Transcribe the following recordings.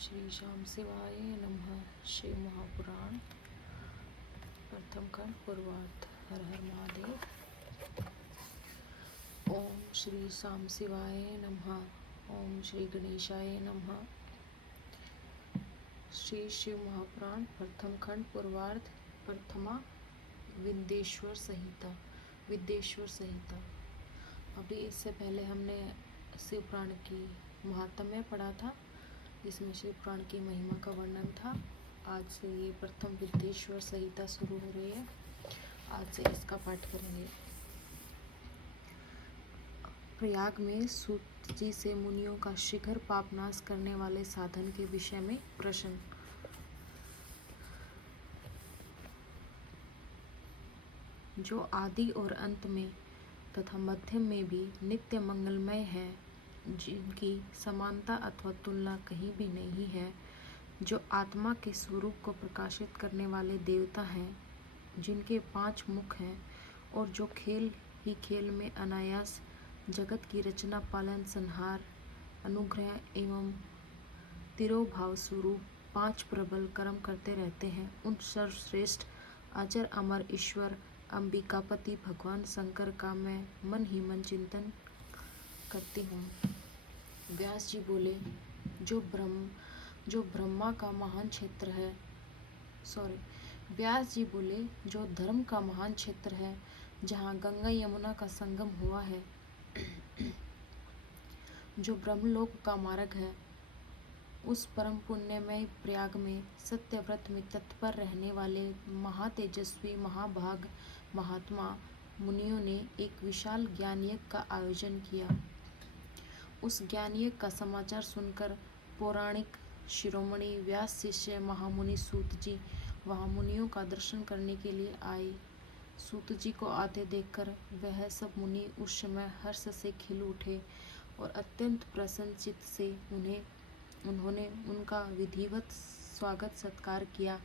श्री श्याम शिवाय नमः। शिव महापुराण प्रथम खंड पूर्वार्ध। हर हर महादेव। ओम श्री श्याम शिवाय नमः। ओम श्री गणेशाय नमः। श्री शिव महापुराण प्रथम खंड पूर्वार्ध प्रथमा विद्येश्वर संहिता। अभी इससे पहले हमने शिव पुराण की महात्म्य पढ़ा था, जिसमें शिव पुराण की महिमा का वर्णन था। आज से ये प्रथम विद्येश्वर संहिता शुरू हो रही है। आज से इसका पाठ करेंगे। प्रयाग में सूत जी से मुनियों का शीघ्र पापनाश करने वाले साधन के विषय में प्रश्न। जो आदि और अंत में तथा मध्यम में भी नित्य मंगलमय है, जिनकी समानता अथवा तुलना कहीं भी नहीं है, जो आत्मा के स्वरूप को प्रकाशित करने वाले देवता हैं, जिनके 5 मुख हैं, और जो खेल ही खेल में अनायास जगत की रचना, पालन, संहार, अनुग्रह एवं तिरोभाव स्वरूप 5 प्रबल कर्म करते रहते हैं, उन सर्वश्रेष्ठ अजर अमर ईश्वर अंबिकापति भगवान शंकर का मैं मन ही मन चिंतन करती हूँ। व्यास जी बोले, जो ब्रह्मा का महान क्षेत्र है, व्यास जी बोले, जो धर्म का महान क्षेत्र है, जहाँ गंगा यमुना का संगम हुआ है, जो ब्रह्मलोक का मार्ग है, उस परम पुण्यमय प्रयाग में सत्यव्रत में तत्पर रहने वाले महातेजस्वी महाभाग महात्मा मुनियों ने एक विशाल ज्ञान यज्ञ का आयोजन किया। उस ज्ञान यज्ञ का समाचार सुनकर पौराणिक शिरोमणि व्यास शिष्य महामुनि सूत जी वहाँ मुनियों का दर्शन करने के लिए आए। सूत जी को आते देखकर वह सब मुनि उस समय हर्ष से खिल उठे और अत्यंत प्रसन्न चित्त से उन्होंने उनका विधिवत स्वागत सत्कार किया।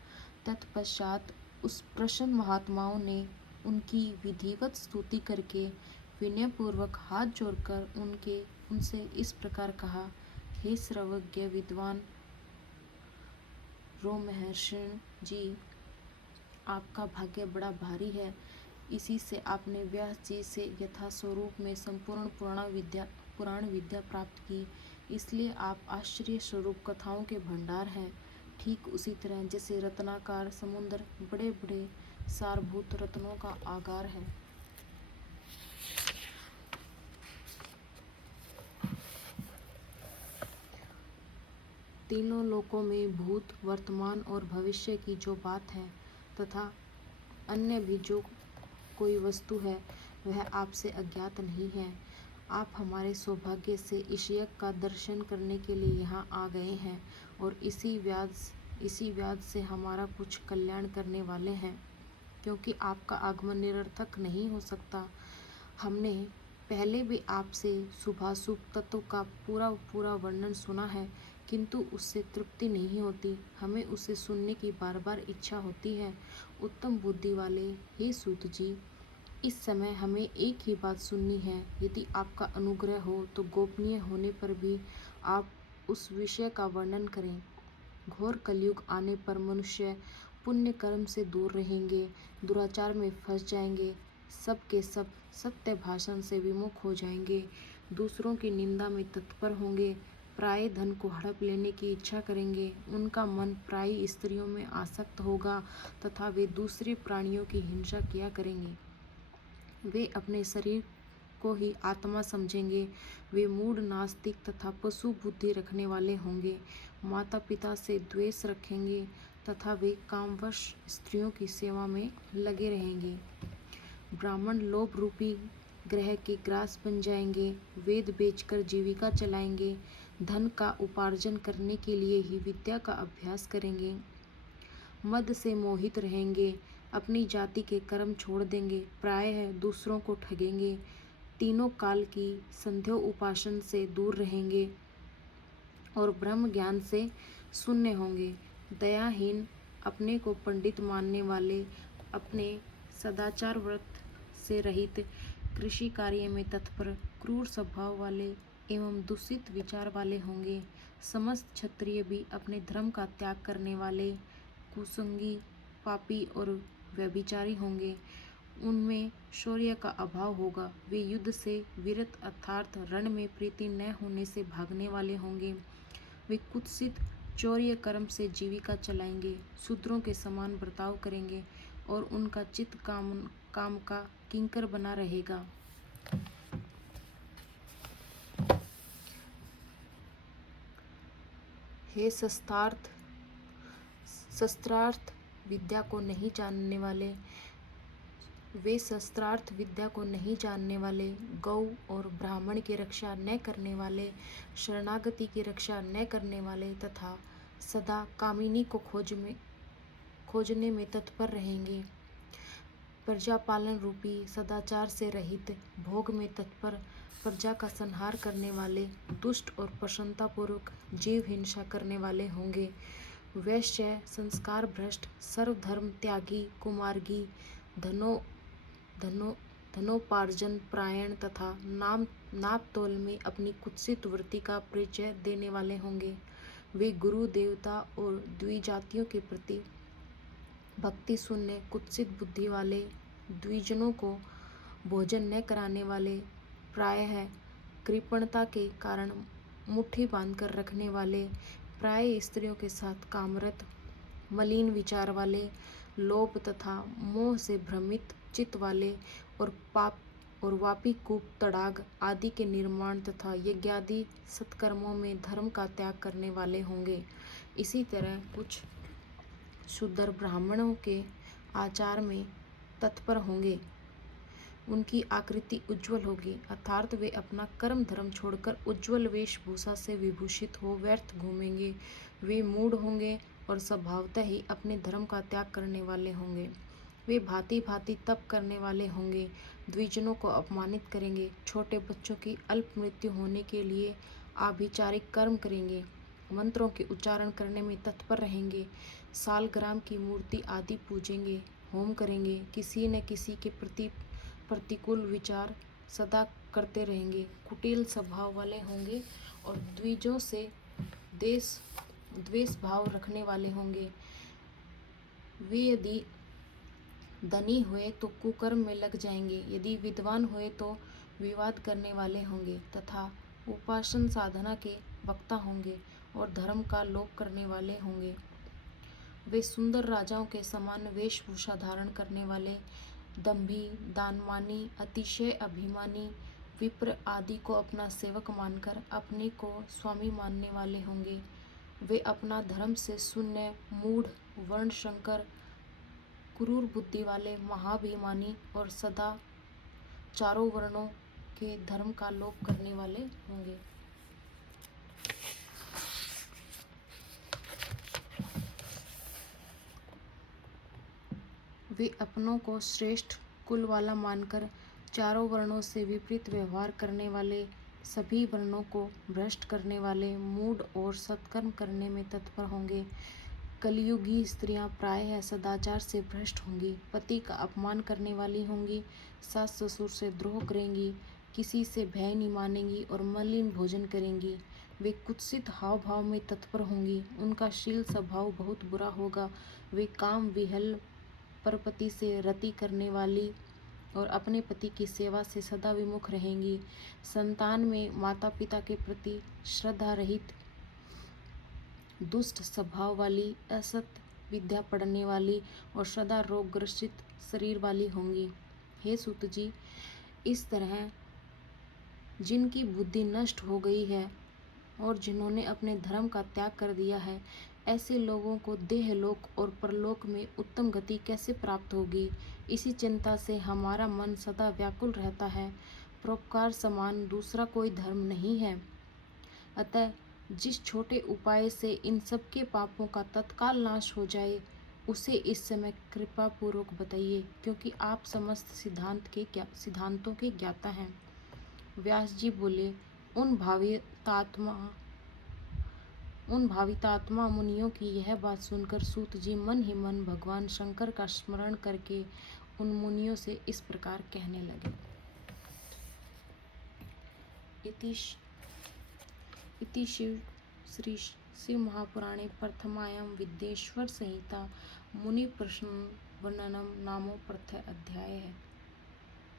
तत्पश्चात उस प्रसन्न महात्माओं ने उनकी विधिवत स्तुति करके विनयपूर्वक हाथ जोड़कर उनसे इस प्रकार कहा, हे सर्वज्ञ विद्वान रोमहर्षण जी, आपका भाग्य बड़ा भारी है। इसी से आपने व्यास जी से यथा स्वरूप में संपूर्ण पुराण विद्या प्राप्त की, इसलिए आप आश्चर्य स्वरूप कथाओं के भंडार हैं। ठीक उसी तरह जैसे रत्नाकार समुद्र बड़े बड़े सारभूत रत्नों का आगार है। तीनों लोकों में भूत, वर्तमान और भविष्य की जो बात है तथा अन्य भी जो कोई वस्तु है, वह आपसे अज्ञात नहीं है। आप हमारे सौभाग्य से इस यज्ञ का दर्शन करने के लिए यहाँ आ गए हैं और इसी व्याज से हमारा कुछ कल्याण करने वाले हैं, क्योंकि आपका आगमन निरर्थक नहीं हो सकता। हमने पहले भी आपसे शुभाशुभ तत्व का पूरा वर्णन सुना है, किंतु उससे तृप्ति नहीं होती। हमें उसे सुनने की बार बार इच्छा होती है। उत्तम बुद्धि वाले हे सूत जी, इस समय हमें एक ही बात सुननी है। यदि आपका अनुग्रह हो तो गोपनीय होने पर भी आप उस विषय का वर्णन करें। घोर कलयुग आने पर मनुष्य पुण्य कर्म से दूर रहेंगे, दुराचार में फंस जाएंगे, सब के सब सत्य भाषण से विमुख हो जाएंगे, दूसरों की निंदा में तत्पर होंगे, प्राय धन को हड़प लेने की इच्छा करेंगे, उनका मन प्राय स्त्रियों में आसक्त होगा तथा वे दूसरे प्राणियों की हिंसा किया करेंगे। वे अपने शरीर को ही आत्मा समझेंगे। वे मूढ़, नास्तिक तथा पशु बुद्धि रखने वाले होंगे। माता पिता से द्वेष रखेंगे तथा वे कामवश स्त्रियों की सेवा में लगे रहेंगे। ब्राह्मण लोभ रूपी ग्रह के ग्रास बन जाएंगे। वेद बेचकर जीविका चलाएंगे। धन का उपार्जन करने के लिए ही विद्या का अभ्यास करेंगे। मद से मोहित रहेंगे। अपनी जाति के कर्म छोड़ देंगे। प्रायः दूसरों को ठगेंगे। तीनों काल की संध्या उपासन से दूर रहेंगे और ब्रह्म ज्ञान से शून्य होंगे। दयाहीन, अपने को पंडित मानने वाले, अपने सदाचार व्रत से रहित, कृषि कार्य में तत्पर, क्रूर स्वभाव वाले एवं दूषित विचार वाले होंगे। समस्त क्षत्रिय भी अपने धर्म का त्याग करने वाले कुसंगी, पापी और व्यभिचारी होंगे। उनमें शौर्य का अभाव होगा। वे युद्ध से विरत अर्थात रण में प्रीति न होने से भागने वाले होंगे। वे कुत्सित चौर्य कर्म से जीविका चलाएंगे, शूद्रों के समान बर्ताव करेंगे और उनका चित्त काम का किंकर बना रहेगा। हे शस्त्रार्थ विद्या को नहीं जानने वाले, वे शस्त्रार्थ विद्या को नहीं जानने वाले, गौ और ब्राह्मण की रक्षा न करने वाले, शरणागति की रक्षा न करने वाले तथा सदा कामिनी को खोजने में तत्पर रहेंगे। प्रजा पालन रूपी सदाचार से रहित, भोग में तत्पर, प्रजा का संहार करने वाले, दुष्ट और प्रसन्नतापूर्वक जीव हिंसा करने वाले होंगे। वैश्य, संस्कार भ्रष्ट, सर्वधर्म त्यागी, कुमार्गी, धनोपार्जन प्रायण तथा नाप तोल में अपनी कुत्सित वृत्ति का परिचय देने वाले होंगे। वे गुरु, देवता और द्विजातियों के प्रति भक्ति शून्य, कुत्सित बुद्धि वाले, द्विजनों को भोजन न कराने वाले, प्रायः कृपणता के कारण मुट्ठी बांधकर रखने वाले, प्राय स्त्रियों के साथ कामरत, मलिन विचार वाले, लोभ तथा मोह से भ्रमित चित्त वाले और वापी, कूप, तड़ाग आदि के निर्माण तथा यज्ञादि सत्कर्मों में धर्म का त्याग करने वाले होंगे। इसी तरह कुछ शूद्र ब्राह्मणों के आचार में तत्पर होंगे। उनकी आकृति उज्ज्वल होगी, अर्थात वे अपना कर्म धर्म छोड़कर उज्ज्वल वेशभूषा से विभूषित हो व्यर्थ घूमेंगे। वे मूढ़ होंगे और स्वभावतः ही अपने धर्म का त्याग करने वाले होंगे। वे भांति भांति तप करने वाले होंगे, द्विजनों को अपमानित करेंगे, छोटे बच्चों की अल्प मृत्यु होने के लिए आभिचारिक कर्म करेंगे, मंत्रों के उच्चारण करने में तत्पर रहेंगे, सालग्राम की मूर्ति आदि पूजेंगे, होम करेंगे, किसी न किसी के प्रति प्रतिकूल विचार सदा करते रहेंगे, कुटिल स्वभाव वाले होंगे और द्विजों से द्वेष भाव रखने वाले होंगे। वे यदि धनी हुए तो कुकर्म में लग जाएंगे, यदि विद्वान हुए तो विवाद करने वाले होंगे तथा उपासन साधना के वक्ता होंगे और धर्म का लोप करने वाले होंगे। वे सुंदर राजाओं के समान वेशभूषा धारण करने वाले, दंभी, दानमानी, अतिशय अभिमानी, विप्र आदि को अपना सेवक मानकर अपने को स्वामी मानने वाले होंगे। वे अपना धर्म से शून्य, मूढ़, वर्णशंकर, क्रूर बुद्धि वाले, महाभिमानी और सदा चारों वर्णों के धर्म का लोप करने वाले होंगे। वे अपनों को श्रेष्ठ कुल वाला मानकर चारों वर्णों से विपरीत व्यवहार करने वाले, सभी वर्णों को भ्रष्ट करने वाले, मूढ़ और सत्कर्म करने में तत्पर होंगे। कलियुगी स्त्रियां प्रायः सदाचार से भ्रष्ट होंगी, पति का अपमान करने वाली होंगी, सास ससुर से द्रोह करेंगी, किसी से भय नहीं मानेंगी और मलिन भोजन करेंगी। वे कुत्सित हाव भाव में तत्पर होंगी, उनका शील स्वभाव बहुत बुरा होगा। वे काम विहल, परपति से रति करने वाली और अपने पति की सेवा से सदा विमुख रहेंगी। संतान में माता पिता के प्रति श्रद्धा रहित, दुष्ट स्वभाव वाली, असत विद्या पढ़ने वाली और सदा रोग ग्रसित शरीर वाली होंगी। हे सूत जी, इस तरह जिनकी बुद्धि नष्ट हो गई है और जिन्होंने अपने धर्म का त्याग कर दिया है, ऐसे लोगों को देहलोक और परलोक में उत्तम गति कैसे प्राप्त होगी, इसी चिंता से हमारा मन सदा व्याकुल रहता है। परोपकार समान दूसरा कोई धर्म नहीं है। अतः जिस छोटे उपाय से इन सबके पापों का तत्काल नाश हो जाए, उसे इस समय कृपा पूर्वक बताइए, क्योंकि आप समस्त सिद्धांतों के ज्ञाता हैं। व्यास जी बोले, उन भावितात्मा मुनियों की यह बात सुनकर सूत जी मन ही मन भगवान शंकर का स्मरण करके उन मुनियों से इस प्रकार कहने लगे। इति श्री शिव महापुराणे प्रथमायां विद्येश्वर संहिता मुनि प्रश्न वर्णनम नामो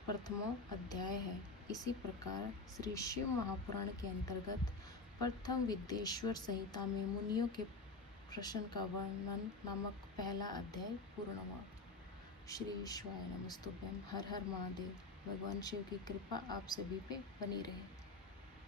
प्रथमो अध्याय है। इसी प्रकार श्री शिव महापुराण के अंतर्गत प्रथम विद्येश्वर संहिता में मुनियों के प्रश्न का वर्णन नामक पहला अध्याय पूर्ण हुआ। श्री शिवाय नमस्तुभ्यं। हर हर महादेव। भगवान शिव की कृपा आप सभी पे बनी रहे।